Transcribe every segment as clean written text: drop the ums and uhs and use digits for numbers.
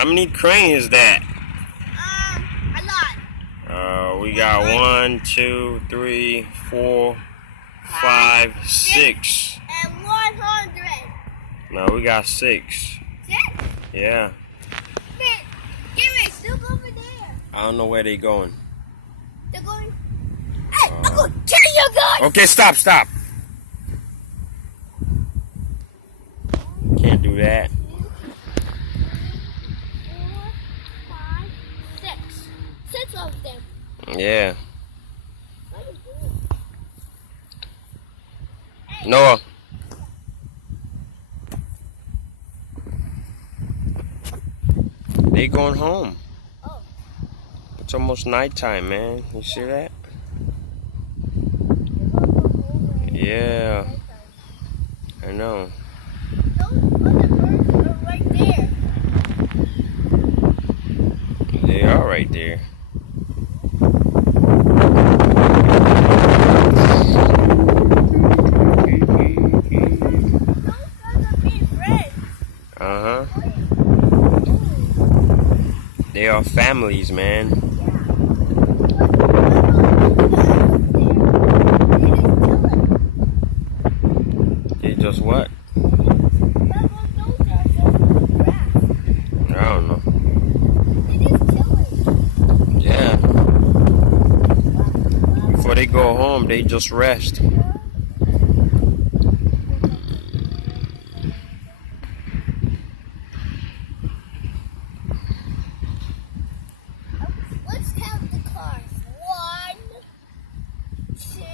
How many cranes is that? A lot. We got 1, 2, 3, 4, 5, 6. And 100. No, we got 6. 6? Yeah. Give it. Look over there. I don't know where they going. They're going. Hey, I'm going to kill you guys. Okay, stop. Can't do that. 2, 4, 5, 6. 6 of them. Yeah. What are you doing? Noah. They going home. Oh. It's almost nighttime, man. You see that? Yeah. I know. Those other birds are right there. They are right there. Those guys are being friends. Uh-huh. They are families, man. They just what? I don't know. Yeah. Before they go home, they just rest. Let's count the cars. 1, 2,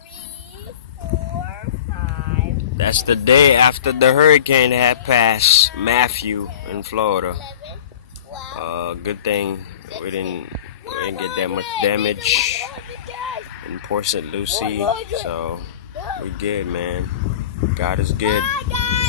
3, 4, 5. That's the day after the hurricane had passed Matthew in Florida. 11, 12. Good thing we didn't get that much damage in Port St. Lucie, so we good, man. God is good. Bye, guys.